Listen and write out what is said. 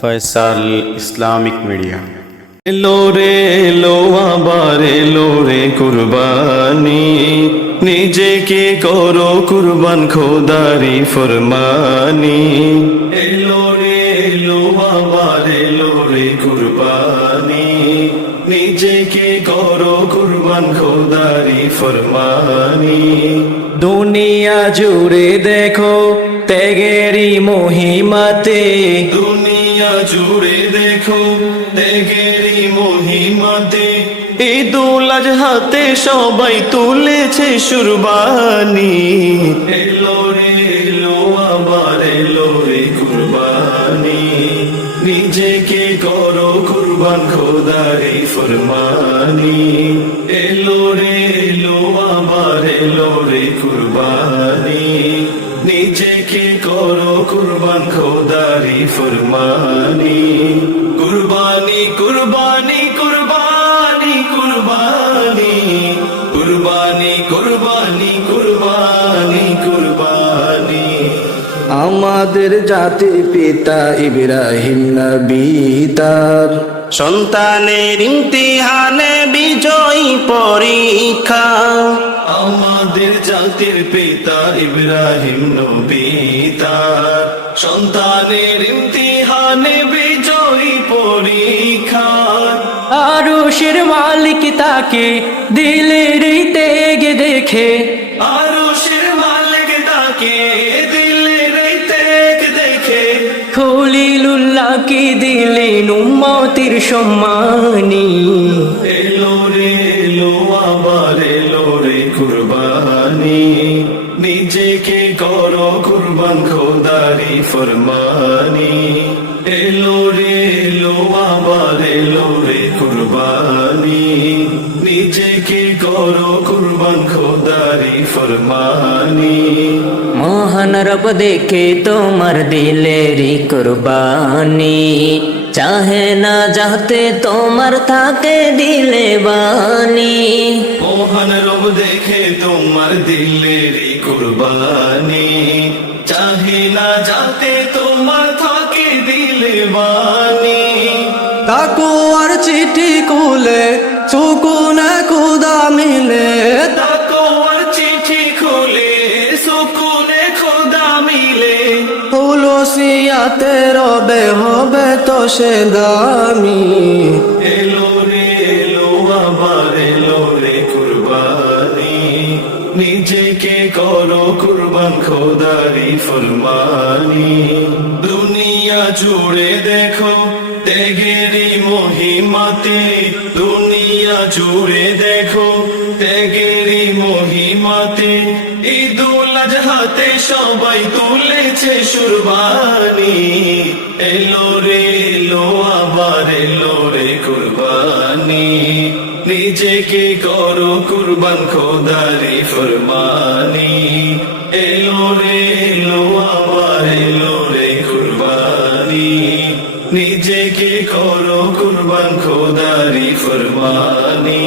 Faisal Islamic media. এলো রে এলো আবার এলো রে কুরবানি, নিজেকে করো কুরবান খোদারি ফরমানি। এলো রে এলো আবার এলো রে কুরবানি, নিজেকে করো কুরবান খোদারি ফরমানি। দুনিয়া জুড়ে দেখো ত্যাগেরই মহিমাতে, দুনিয়া জুড়ে দেখো ত্যাগেরই মহিমাতে, ঈদুল আজহাতে সবাই তুলেছে কুরবানি। এলো রে এলো আবার এলো রে কুরবানি, নিজেকে করো কুরবান খোদারি ফরমানি। এলো রে এলো আবার এলো রে কুরবানি, নিজেকে করো কুরবান খোদারি ফরমানি। কুরবানি কুরবানি কুরবানি কুরবানি কুরবানি কুরবানি কুরবানি কুরবানি। আমাদের জাতির পিতা ইব্রাহিম নবী তার সন্তানের ইমতিহানে বিজয়ী পরীক্ষা। আমাদের জাতির পিতা ইব্রাহিম নবী তার সন্তানের ইমতিহানে বিজয়ী পরীক্ষা। আরশের মালিক তাকে দিলের ত্যাগ দেখে, আরশের মালিক তাকে দিলের ত্যাগ দেখে, খলিলুল্লাহকে দিলেন উম্মতের সম্মানী। এলো রে এলো আবার এলো রে কুরবানি, নিজেকে করো কুরবান খোদারি ফরমানি। এলো রে এলো আবার এলো রে কুরবানি, নিজেকে করো কুরবান খোদারি ফরমানি। মহান রব দেখে তোমার দিলেরই কুরবানি, চাহে না যাতে তোমার থাকে দিলে বানি। মোহন রব দেখে তোমার দিলেরই কুরবানি, চাহে না যাতে তোমার থাকে দিলে বানি। তাকুয়ার চিঠি খুলে সুকুনে খুদা মিলে, তাকওয়ার চিঠি খুলে সুকুনে খোদা মিলে, হুলুসিয়াতে রবে হবে তো সে দামি। এলো রে এলো আবার এলো রে কুরবানি, নিজেকে করো কুরবান খোদারি ফরমানি। দুনিয়া জুড়ে দেখো ত্যাগেরই মহিমাতে, দুনিয়া জুড়ে দেখো ত্যাগেরই মহিমাতে, ঈদুল আজহাতে সবাই তুলেছে কুরবানি। এলো রে এলো আবার এলো রে কুরবানি, নিজেকে করো কুরবান খোদারি ফরমানি। এলো রে এলো আবার এলো রে কুরবানি, নিজেকে করো কুরবান খোদারি ফরমানি।